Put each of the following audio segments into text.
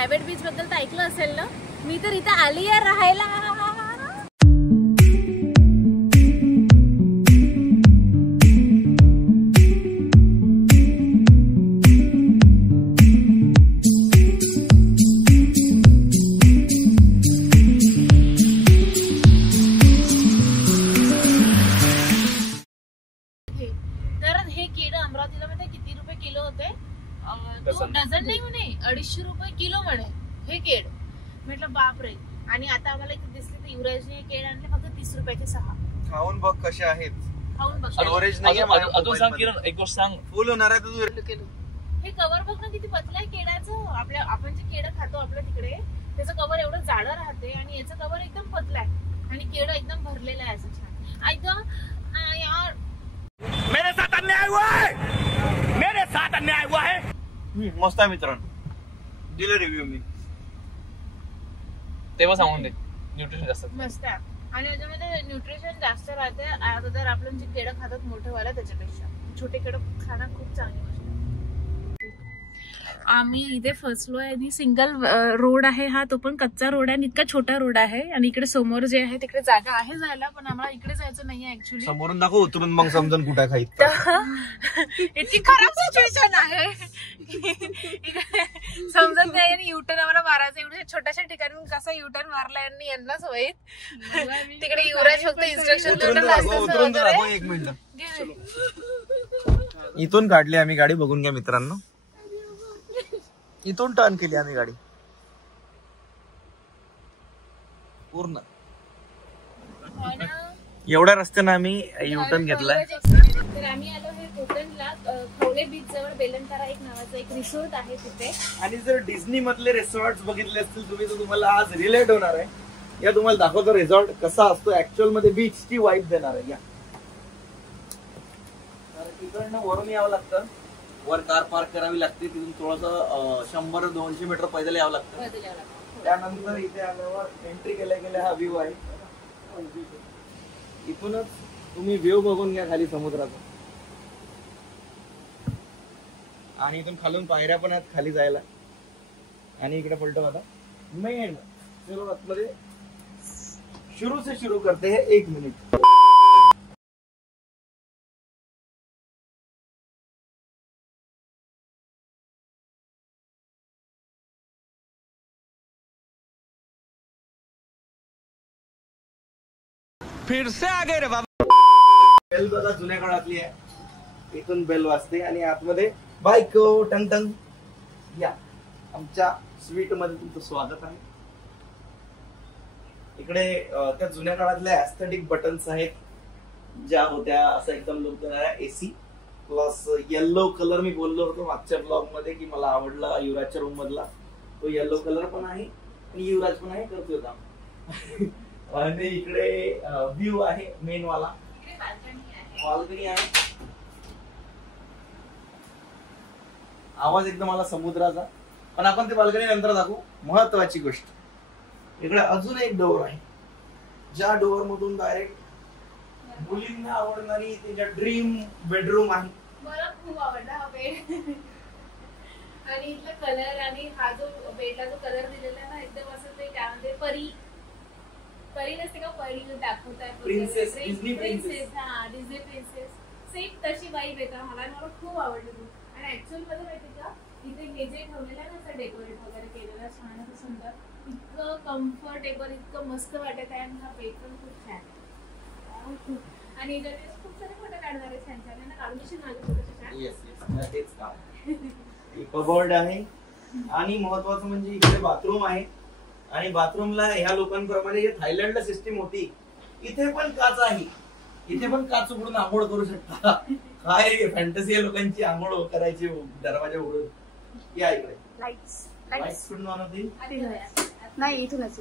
Private beach बद्दल तर ऐकलं असेल ना, मी तर इथे आली आहे राहायला. अमरावतीला मध्ये किती रुपये किलो होते? डझन नाही म्हणे, 250 रुपये किलो म्हणे हे केड. म्हटलं बापरे. आणि आता आम्हाला इथे दिसले तर युवराजने केड आणले फक्त 30 रुपयाचे 6. खाऊन बघ कसे आहेत. खाऊन बघ. स्टोरेज नाही आहे. अजून सांग किरण, एक गोष्ट सांग. फुल होणार आहे तुझं. हे कव्हर बघ ना किती पतलं आहे केळाचं. आपण जे केळं खातो आपल्या तिकडे त्याचं कव्हर एवढं जाडं राहते आणि याचं कव्हर एकदम पतलं आहे आणि केळं एकदम भरलेलं आहे असं छान. ऐका यार, मेरे साथ अन्याय हुआ है, मेरे साथ अन्याय हुआ है. मस्त आहे मित्रांनो, दिलं रिव्ह्यू मी. तेव्हा सांगून दे न्यूट्रिशन जास्त मस्त आहे आणि याच्यामध्ये न्यूट्रिशन जास्त राहते. अगोदर आपण जे केळं खातात मोठे वाला त्याच्यापेक्षा छोटे केळं खाणं खूप चांगली गोष्ट आहे. आम्ही इथे फसलो आहे आणि सिंगल रोड आहे हा, तो पण कच्चा रोड आहे आणि इतका छोटा रोड आहे आणि इकडे समोर जे आहे तिकडे जागा आहे जायला, पण आम्हाला इकडे जायचं नाहीये ऍक्च्युली. समोरून दाखव, उतरून मग समजून कुठे खाईत. इतकी खराब सिच्युएशन आहे समजत नाही आणि युटर्न आम्हाला मारायचं. एवढ्या छोट्याशा ठिकाणी कसा युटर्न मारला यांनी यांनाच होईल. तिकडे युवराज फक्त इन्स्ट्रक्शन देतो. एक मिनिट, इथून काढली आम्ही गाडी, बघून घ्या मित्रांनो. इथून टर्न केली आम्ही गाडी पूर्ण. एवढ्या रस्त्याने आम्ही युटर्न घेतलाय. तर आम्ही आलो हे कोकणला, खवले बीच जवळ बेलंतारा एक नावाचं एक रिसॉर्ट आहे तिथे. आणि जर डिझनी मधले रिसॉर्ट बघितले असतील तुम्ही तर तुम्हाला आज रिलेट होणार आहे. या तुम्हाला दाखवतो रिसॉर्ट कसा असतो ऍक्च्युअल मध्ये, बीच ची वाईब देणार आहे. या तिकडनं वरून यावं लागतं, वर कार पार्क करावी लागते, तिथून थोडस 100-200 मीटर पैदल यावं लागतं. त्यानंतर इथे आल्यावर एंट्री केल्या गेल्या हा व्ह्यू आहे. इथूनच तुम्ही व्ह्यू बघून घ्या खाली समुद्राचा. आणि इथून खालून पायऱ्या पण आहेत खाली जायला. आणि इकडे पलटो आता मेन सुरुवात मध्ये शुरू से शुरू करते हैं 1 मिनिट. फिर से आगे रे बाबा. बेल बघा जुन्या काळातली आहे. इथून बेल वाजते आणि आतमध्ये बायको टंग टंग. या आमच्या स्वीट मध्ये तुमचं स्वागत आहे. इकडे त्या जुन्या काळातल्या एस्थेटिक बटन्स आहेत ज्या होत्या असं एकदम लुक देणाऱ्या. AC plus yellow colour. मी बोललो होतो मागच्या ब्लॉग मध्ये की मला आवडला युवराजच्या रूम मधला तो येल्लो कलर पण आहे आणि युवराज पण आहे करतोय होता. आणि इकडे व्ह्यू आहे मेन वाला, बाल्कनी आहे. आवाज एकदम आला समुद्राचा, पण आपण ते बाल्कनी नंतर दाखवू. महत्वाची गोष्ट, इकडे अजून एक डोअर आहे ज्या डोअर मधून डायरेक्ट मुलींना आवडणारी त्यांच्या ड्रीम बेडरूम आहे. मला खूप आवडला हा बेड आणि इथला कलर आणि हा जो बेडला जो कलर दिलेला ना एकदम असं ते त्यामध्ये परी नसते का, परी दाखवताय प्रिन्सेस, डिझनी प्रिन्सेस. हा डिझनी प्रिन्सेस सेम तशी वाईब येतं मला खूप आवडली. आणि ऍक्च्युअल मध्ये माहिती का इथे हे जे ठेवलेलं आहे ना डेकोरेट वगैरे केलेलं छान असं सुंदर, इतकं कम्फर्टेबल, इतकं मस्त वाटत आहे. आणि हा बेड पण खूप छान. आणि याच्यात खूप सारे फोटो काढणार आहे छान छान ना, काढून देशील माझे फोटो छान. येस तेच काम. कबर्ड आहे आणि महत्वाचं म्हणजे इकडे बाथरूम आहे. आणि बाथरूमला ह्या लोकांप्रमाणे थायलंडला सिस्टीम होती, इथे पण काच आहे. इथे पण काच उघडून आंघोळ करू शकता. काय फॅन्टसी आहे लोकांची आंघोळ करायची दरवाजा उघडून. या इकडे लाईट्स कुठून ऑन होतील नाही इथूनच.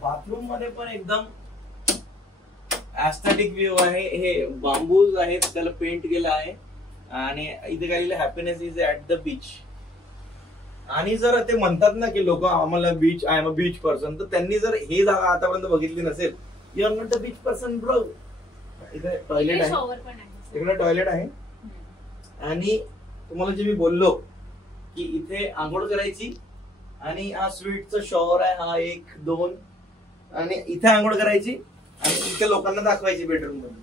बाथरूम मध्ये पण एकदम एस्थेटिक व्ह्यू आहे. हे बांबूज आहेत, त्याला पेंट केलं आहे. आणि इथे काय लिहिलं, happiness is at the beach. आणि जर ते म्हणतात ना की लोक आम्हाला beach, I am a beach person, तर त्यांनी जर हे जागा आतापर्यंत बघितली नसेल, you are not a beach person bro. इथे टॉयलेट आहे, इकडे टॉयलेट आहे. आणि तुम्हाला जे मी बोललो की इथे आंघोळ करायची आणि हा स्वीटचा शॉवर आहे, हा 1 2 आणि इथे आंघोळ करायची आणि इथे लोकांना दाखवायची बेडरूम मध्ये.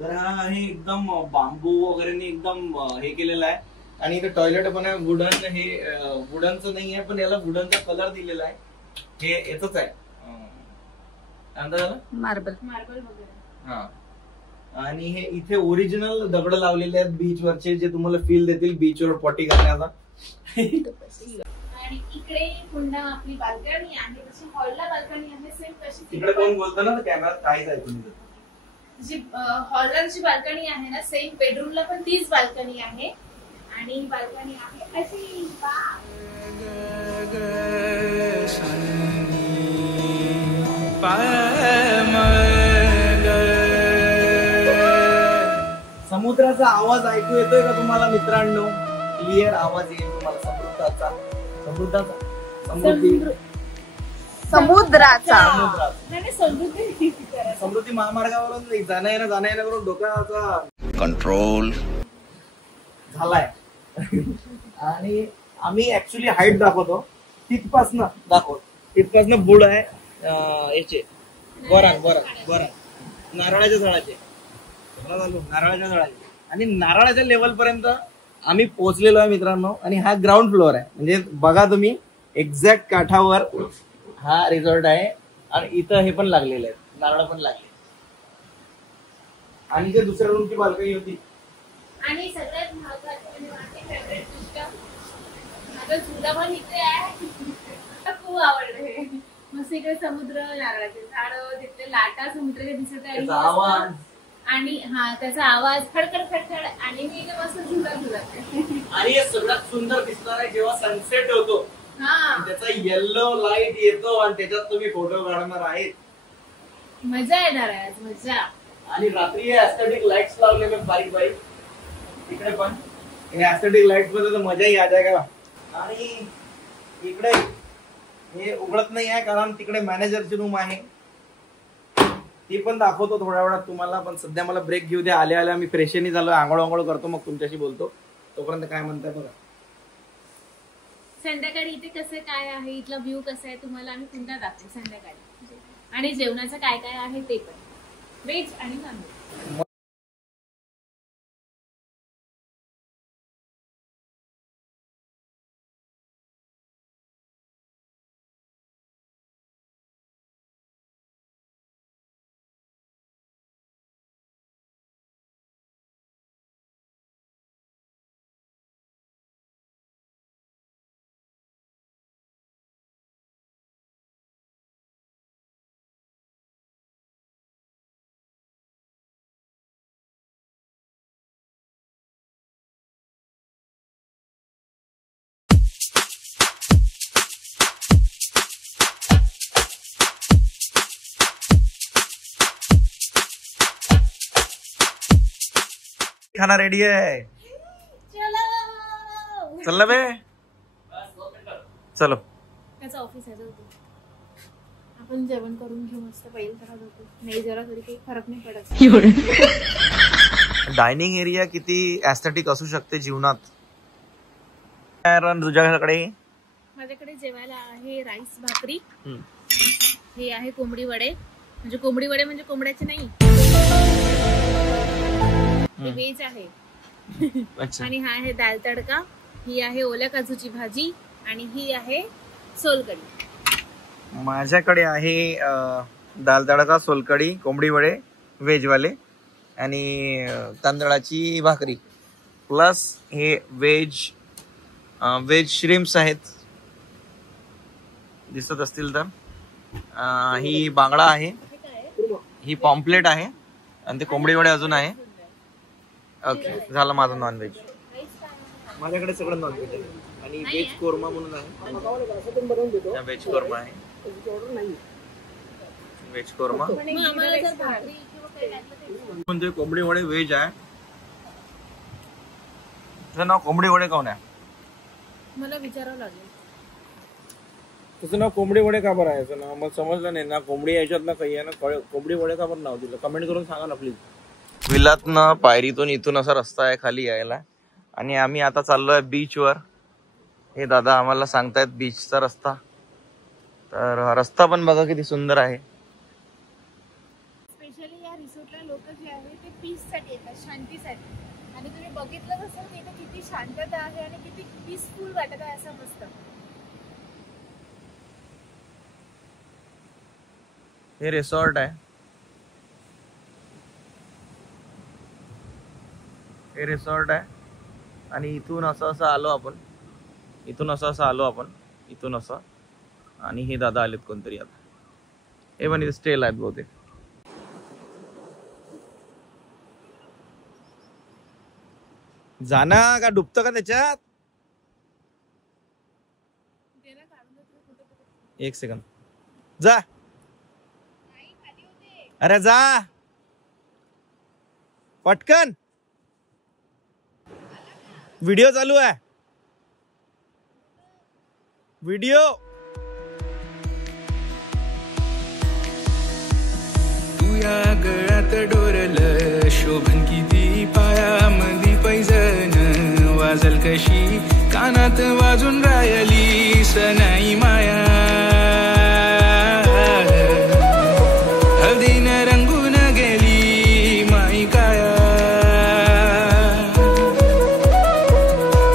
तर हा आहे एकदम बांबू वगैरे एकदम हे केलेलं आहे. आणि इथे टॉयलेट पण आहे वुडन. हे वुडनचं नाही आहे पण याला वुडनचा कलर दिलेला आहे. हे येतच आहे मार्बल वगैरे. हा. आणि हे इथे ओरिजिनल दगड लावलेले आहेत बीच वरचे, जे तुम्हाला फील देतील बीचवर पॉटी करण्याचा. आणि इकडे पुन्हा आपली बाल्कनी आहे, जशी हॉलला बाल्कनी आहे सेम तशी तिकडे कोण बोलतो ना कॅमेरा काहीच ऐकून येत. जी हॉलला जी बाल्कनी आहे ना सेम बेडरूमला पण तीच बाल्कनी आहे. आणि ही बाल्कनी आहे अशी समुद्राचा आवाज ऐकू येतोय का तुम्हाला मित्रांनो? क्लिअर आवाज येईल तुम्हाला समुद्राचा. समृद्धी महामार्गावरून जाण्या येण्यावरून डोक्याचा कंट्रोल झालाय. आणि आम्ही ऍक्च्युली हाईट दाखवतो तिथपासनं बुड आहे याचे वरण नारळाच्या झाडाचे आणि नारळाच्या लेवल पर्यंत आम्ही पोहोचलेलो आहे मित्रांनो. आणि हा ग्राउंड फ्लोअर आहे, म्हणजे बघा तुम्ही एक्झॅक्ट काठावर हा रिसॉर्ट आहे. आणि इथं हे पण लागलेलं आहे, नारळ पण लागले. आणि जे दुसऱ्या रूमची बाल्कनी होती आणि सगळ्यात महत्त्वाची माझी फेवरेट गोष्ट माझा झुला पण इथे आहे. खूप आवडलं हे. मस्त इकडे समुद्र, नारळाचे झाड, तिथले लाटा समुद्राच्या दिसत आहे आणि हा त्याचा आवाज खडखड आणि मी इथे मस्त झुला झुलते. आणि हे सगळ्यात सुंदर दिसणार आहे जेव्हा सनसेट होतो. हा त्याचा येल्लो लाईट येतो आणि त्याच्यात तुम्ही फोटो काढणार आहेत. मजा येणार आहे आज, मजा. आणि रात्री ऍस्थेटिक लाईट्स लावलेले बारीक इकडे पण हे ऍस्थेटिक लाईट्स मध्ये तर मजाही आ जाएगा. आणि इकडे हे उघडत नाही आहे कारण तिकडे मॅनेजरची रूम आहे, ती पण दाखवतो थोड्या वेळात तुम्हाला. पण सध्या मला ब्रेक घेऊ द्या. आल्या मी फ्रेशनी झालो, आंघोळ करतो, मग तुमच्याशी बोलतो. तोपर्यंत काय म्हणताय बघा. संध्याकाळी इथे कसं काय आहे, इथला व्ह्यू कसा आहे तुम्हाला आम्ही पुन्हा दाखवू संध्याकाळी. आणि जेवणाचं काय काय आहे ते पण, व्हेज आणि नॉनव्हेज. खाना रेडी है, चल बे, चलो. त्याचं ऑफिस आहे, आपण जेवण करून घेऊ मस्त. पहिले जरा होतो नाही, जरा तरी काही फरक नाही पडत. डायनिंग एरिया किती ऍस्थेटिक असू शकते जीवनात. तुझ्याकडे माझ्याकडे जेवायला आहे राईस भाकरी, हे आहे कोंबडी वडे, म्हणजे कोंबडी वडे म्हणजे कोंबड्याचे नाही, हे व्हेज आहे. आणि हा आहे दाल तडका, ही आहे ओल्या काजूची भाजी आणि ही आहे सोलकढी. माझ्याकडे आहे दाल तडका, सोलकढी, कोंबडी वडे व्हेजवाले आणि तांदळाची भाकरी, प्लस हे व्हेज श्रिम्स आहेत, दिसत असतील तर. ही बांगडा आहे, ही पॉम्पलेट आहे आणि ते कोंबडी वडे अजून आहे. ओके, झालं माझं नॉनव्हेज. माझ्याकडे सगळं नॉनव्हेज आहे. आणि व्हेज कोरमा म्हणून आहे, व्हेज कोरमा आहे, व्हेज कोरमा म्हणजे कोंबडी वडे व्हेज आहे. तुझं नाव कोंबडी वडे कोण आहे? मला विचारावं लागेल. तुझं नाव कोंबडी वडे का बरं आहे? तुझं नाव मला समजलं नाही ना. कोंबडी याच्यात ना काही आहे ना, कोंबडी वडे का बरं नाव दिलं? कमेंट करून सांगा ना प्लीज. विलातनं पायरीतून इथून असा रस्ता आहे खाली यायला आणि आम्ही आता चाललोय बीचवर. हे दादा आम्हाला सांगतायत बीचचा रस्ता. तर हा रस्ता पण बघा किती सुंदर आहे. स्पेशली या रिसोर्टला लोक जे आहे ते पीससाठी येतात, शांतीसाठी. आणि तुम्ही बघितलं असेल तिथे किती शांतता आहे आणि किती पीसफुल वाटत आहे असं मस्त. हे रिसॉर्ट आहे. हे रिसॉर्ट आहे आणि इथून असं आलो आपण. इथून असं आणि हे दादा आलेत कोणतरी आता. हे पण इथे स्टेल आहेत बहुतेक. जाना का डुबतं का त्याच्यात. एक सेकंड जा. अरे जा पटकन. व्हिडिओ चालू आहे. व्हिडिओ. तुया गळ्यात डोरलं शोभन किती पायामधी पैजण वाजल कशी कानात वाजून रायली सनाई माया. हळदीनं रंगून गेली माई काया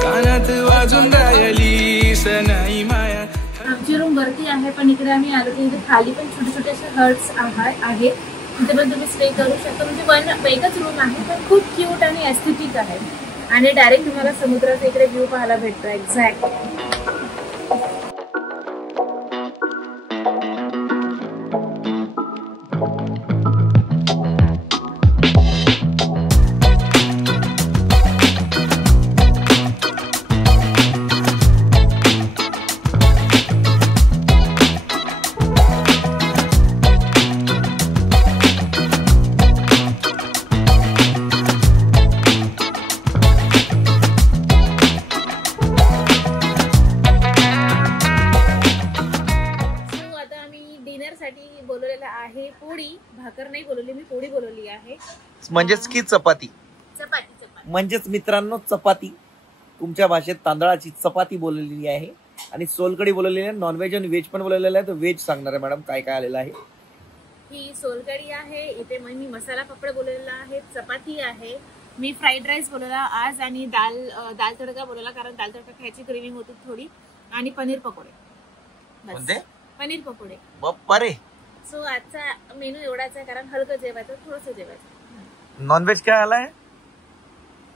कानात वाजून रायली सनाई माया. आमची रूम वरती आहे पण इकडे आम्ही आलो की इथे खाली पण छोटे छोटे असे हर्ट्स आहेत. तिथे पण तुम्ही स्टे करू शकता. म्हणजे एकच रूम आहे पण खूप क्यूट आणि एस्थेटिक आहे. आणि डायरेक्ट तुम्हाला समुद्राचा इकडे व्ह्यू पाहायला भेटतो. एक्झॅक्ट बोलवलेला आहे. पोळी भाकर नाही बोलवली मी, पोळी बोलवली आहे. म्हणजेच की चपाती. म्हणजेच मित्रांनो चपाती. तुमच्या भाषेत तांदळाची चपाती बोललेली आहे. आणि सोलकढी बोललेली आहे. नॉनव्हेज आणि व्हेज पण बोललेलं आहे. तर व्हेज सांगणार आहे मॅडम काय काय आलेलं आहे. ही सोलकढी आहे. इथे मी मसाला पापड बोलवलेला आहे. चपाती आहे. मी फ्राईड राईस बोलवला आज आणि दाल तडका बोलवला कारण दाल तडका खायची क्रेविंग होती थोडी. आणि पनीर पकोडे. पनीर पकोडे बाप्पा. सो आजचा मेनू एवढाच आहे कारण हलकं जेवायचं, थोडंसं जेवायचं. नॉनव्हेज काय आलाय.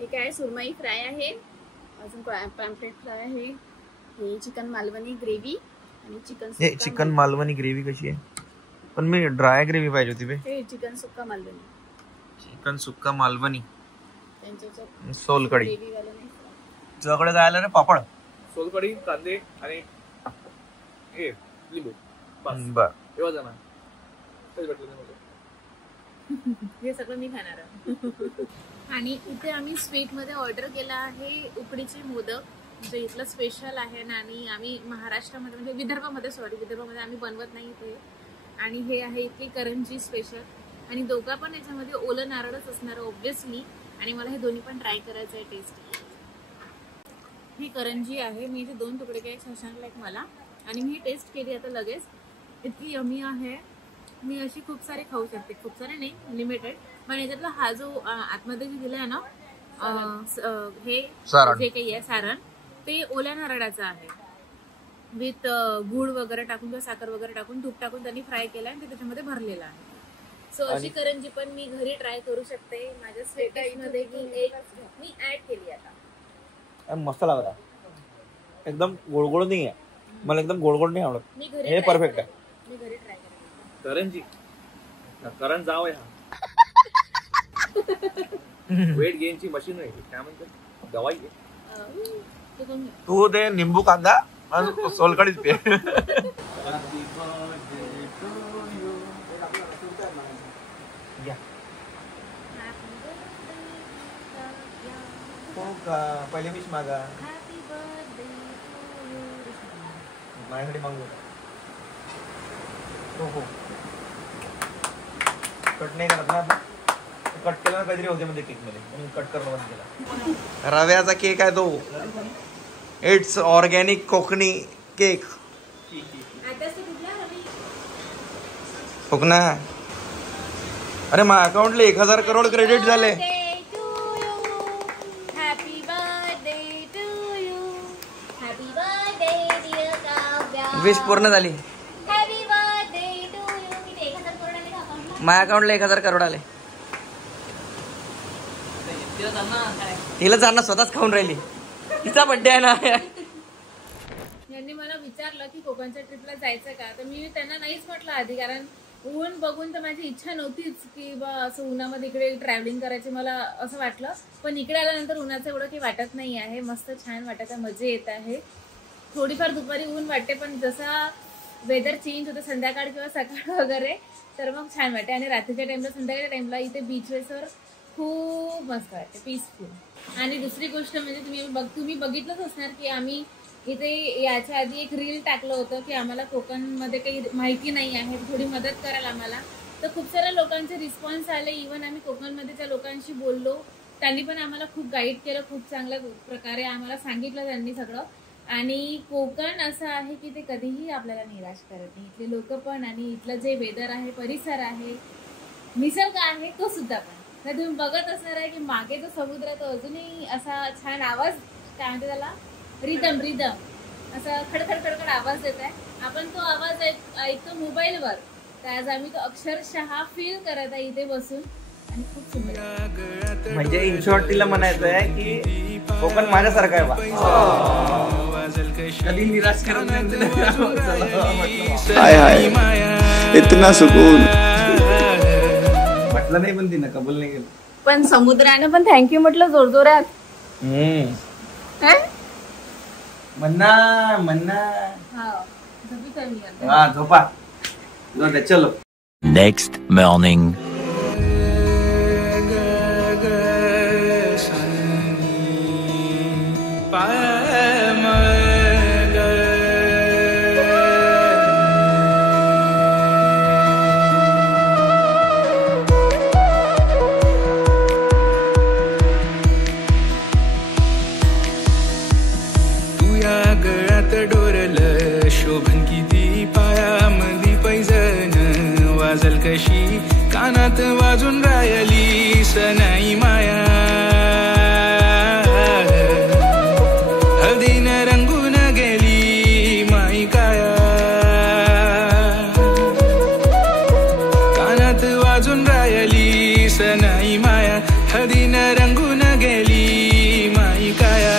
हे काय सुरमई फ्राय आहे. अजून पॅम्पलेट फ्राय आहे. हे चिकन मालवणी ग्रेव्ही आणि चिकन मालवणी ग्रेव्ही कशी आहे. पण मी ड्राय ग्रेव्ही पाहिजे होती. हे चिकन सुक्का मालवणी. चिकन सुक्का मालवणी. सोलकढी. तुझ्याकडे काय आलं रे. पापड, सोलकढी, कांदे आणि लिंबू. बर. हे सगळं मी खाणार आहे. आणि इथे आम्ही स्वीट मध्ये ऑर्डर केला आहे उकडीचे मोदक जे इथलं स्पेशल आहे. आणि आम्ही महाराष्ट्रामध्ये म्हणजे विदर्भामध्ये आम्ही बनवत नाही इथे. आणि हे आहे इथे करंजी स्पेशल. आणि दोघा पण याच्यामध्ये ओलं नारळच असणार ऑब्व्हियसली. आणि मला हे दोन्ही पण ट्राय करायचं आहे टेस्ट. ही करंजी आहे. मी इथे 2 तुकडे काय शशांक लाईक मला. आणि मी ही टेस्ट केली आता लगेच. इतकी यमी आहे. मी अशी खूप सारे खाऊ शकते. खूप सारे नाही, लिमिटेड. पण याच्यातला हा जो आतमध्ये जे दिलाय ना हे जे काही आहे सारण ते ओल्या नारळाचं आहे. विथ गुळ वगैरे टाकून किंवा साखर वगैरे टाकून तूप टाकून त्यांनी फ्राय केला आणि ते त्याच्यामध्ये भरलेलं आहे. सो अशी करंजी पण मी घरी ट्राय करू शकते. माझ्या स्टेटस मध्ये मी ऍड केली आता. मस्त लागला. एकदम गोड नाही आहे. मला एकदम गोड नाही आवडत. हे परफेक्ट आहे. मी घरी ट्राय करेन. करंजी करण जाव आहे. वेट गेनची मशीन आहे. काय म्हणतात दवाई आहे. तू ते निंबू कांदा आणि सोलकढीच पे. पहिले विश मागा. माझ्यासाठी मागू. हो कट नाही करत ना. कट केला काहीतरी होते मध्ये केक मध्ये म्हणून कट करणं बंद केला. रव्याचा केक आहे तो. It's organic Kokani cake. कोकणा. अरे माझ्या अकाउंटला 1000 करोड क्रेडिट झाले. विश पूर्ण झाली. माझ्या अकाउंटला 1000 करोड आले. तिला जाणं स्वतःच खाऊन राहिली. तिचा बर्थडे आहे ना. यांनी मला विचारलं की कोकणच्या ट्रिपला जायचं का, तर मी त्यांना नाहीच म्हटलं आधी, कारण ऊन बघून तर माझी इच्छा नव्हतीच की बा असं उन्हामध्ये इकडे ट्रॅव्हलिंग करायची. मला असं वाटलं, पण इकडे आल्यानंतर उन्हाचं एवढं काही वाटत नाही आहे. मस्त छान वाटत आहे, मजा येत आहे. थोडीफार दुपारी ऊन वाटते, पण जसा वेदर चेंज होतं संध्याकाळ किंवा सकाळ वगैरे तर मग छान वाटते. आणि रात्रीच्या टाइमला संध्याकाळच्या टाइमला इथे बीचवर खूप मस्त वाटते, पीसफुल. आणि दुसरी गोष्ट म्हणजे तुम्ही बघितलंच असणार की आम्ही इथे याच्या आधी एक रील टाकलं होतं की आम्हाला कोकणमध्ये काही माहिती नाही आहे, थोडी मदत कराल आम्हाला. तर खूप साऱ्या लोकांचे रिस्पॉन्स आले. इव्हन आम्ही कोकणमध्ये ज्या लोकांशी बोललो त्यांनी पण आम्हाला खूप गाईड केलं, खूप चांगल्या प्रकारे आम्हाला सांगितलं त्यांनी सगळं. आणि कोकण असं आहे की ते कधीही आपल्याला निराश करत नाही. इथले लोक पण आणि इथलं जे वेदर आहे, परिसर आहे, निसर्ग आहे, तो सुद्धा पण. तर तुम्ही बघत असणार आहे की मागे जो समुद्र आहे तो अजूनही असा छान आवाज, काय म्हणते त्याला, रिदम असा खडखड आवाज देत आहे. आपण तो आवाज ऐकतो मोबाईलवर. तर आज आम्ही तो अक्षरशः फील करत आहे इथे बसून आणि खूप सुंदर. म्हणजे इन शॉर्ट तिला म्हणायचं आहे की कोकण माझ्यासारखं आहे बा. कधी निराश करत नाही. इतना सुकून म्हटलं नाही पण तिनं कबूल नाही केलं. पण समुद्रानं पण थँक्यू म्हटलं जोरजोरात. म्हणा हा झोपा. चलो. Next morning. शोभन किती पायामधी पैजण वाजल कशी कानात वाजून राहिली सनाई माया. हळदीन रंगून गेली माई काया. कानात वाजून राहिली सनाई माया. हळदीन रंगून गेली माई काया.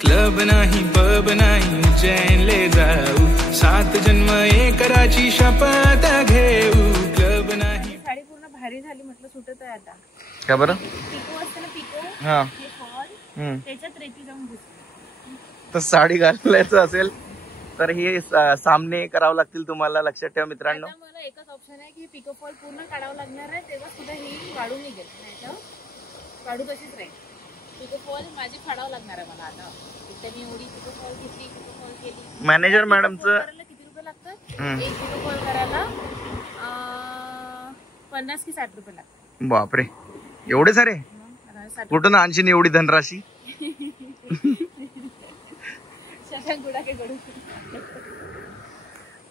क्लब नाही पब नाही उज्जैनले जाऊ. 7 जन्म एकराची शपथ घेऊ. क्लब नाही. साडी पूर्ण भारी झाली म्हटलं, सुटत आहे आता. का बरं? पिको असते ना, पिको हा, हे फॉल त्याच्यात रेती जाऊन घुसली. तर साडी घालायचं असेल तर हे सामने करावं लागतील तुम्हाला. लक्षात ठेवा मित्रांनो. आता मला एकच ऑप्शन आहे की पिको फॉल पूर्ण काढावं लागणार आहे, तेव्हा सुद्धा ही वाढून निघेल. नाही तर वाढू तशीच राहील. पिको फॉल माझी फाडावं लागणार आहे मला आता. इथे मी एवढी पिको फॉल घेतली, पिको फॉल केली. मॅनेजर मॅडमचं किती रुपये लागतात? एक पिको फॉल करायला 50 की 60 रुपये लागतात. बापरे, एवढे सारे कुठून आणशील एवढी धनराशी?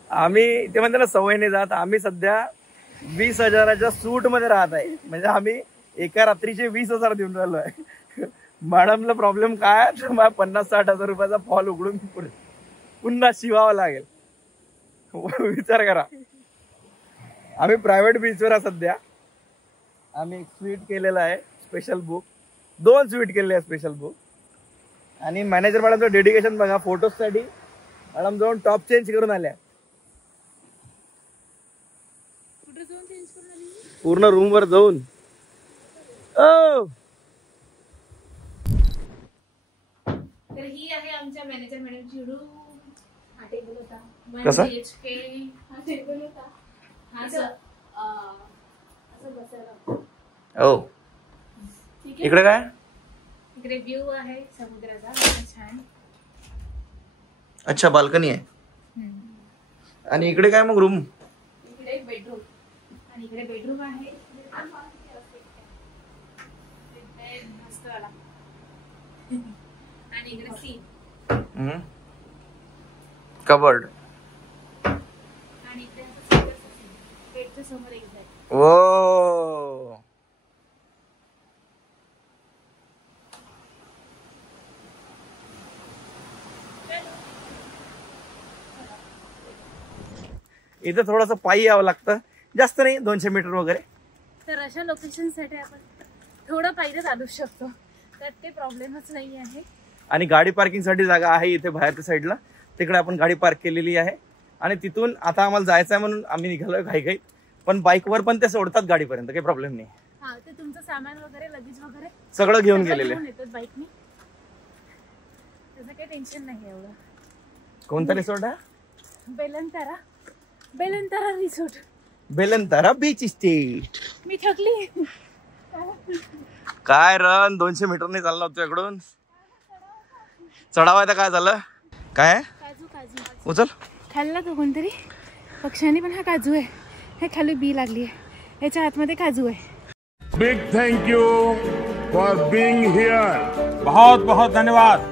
आम्ही ते म्हणतो ना सवयने जात. आम्ही सध्या 20,000च्या सूट मध्ये राहत आहे. म्हणजे आम्ही एका रात्रीचे 20,000 देऊन राहिलो आहे. मॅडमला प्रॉब्लेम काय, तर मला 50-60 रुपयाचा फॉल उघडून पुन्हा शिवावा लागेल. विचार करा. आम्ही प्रायव्हेट बीचवर आहे सध्या. आम्ही एक स्वीट केलेला आहे, स्पेशल बुक. 2 स्वीट केलेले आहे स्पेशल बुक. आणि मॅनेजर मॅडमचं डेडिकेशन बघा. फोटोसाठी मॅडम जाऊन टॉप चेंज करून आल्या. पूर्ण रूम वर जाऊन. तर ही आहे आमच्या मॅनेजर मॅडमची रूम. हा टेबल होता. कसा? हा टेबल होता. हा असं बसायला. हो. इकडे काय? इकडे व्ह्यू आहे समुद्राचा छान. अच्छा, बाल्कनी आहे. आणि इकडे काय मग रूम? इकडे एक बेडरूम आणि इकडे बेडरूम आहे. आणि इकडे सीन कबर्ड आणि इकडे असं छोटंसं scene. गेटच्या समोर एक्झॅक्ट. ओ इथं थोडंसं पायी यावं लागतं, जास्त नाही 200 मीटर वगैरे. तर अशा लोकेशनसाठी आपण थोडं पाहिजे चालू शकतो, तर ते प्रॉब्लेमच नाही आहे. आणि गाडी पार्किंगसाठी जागा आहे इथे बाहेरच्या साईडला, तिकडे आपण गाडी पार्क केलेली आहे. आणि तिथून आता आम्हाला जायचं आहे म्हणून आम्ही निघालोय घाईघाईत, पण बाईकवर पण ते सोडतात गाडीपर्यंत, काही प्रॉब्लेम नाही. हा, ते तुमचं सामान वगैरे लगेज वगैरे सगळं घेऊन गेलेले. येतात बाईकनी, त्याचं काही टेन्शन नाही एवढं. कोणता रिसॉर्ट आहे? बेलंतारा रिसोर्ट, बेलंतारा बीच इस्टेट. मी थकली. काय रन 200 मीटर नाही चालला होता तुझ्याकडून. चढावा तर काय झालं? काय काजू उचल खाल्ला तो कोणतरी पक्ष्याने, पण हा काजू आहे. हे खाली बी लागली आहे, याच्या आतमध्ये काजू आहे. Big thank you for being here. बहुत बहुत धन्यवाद.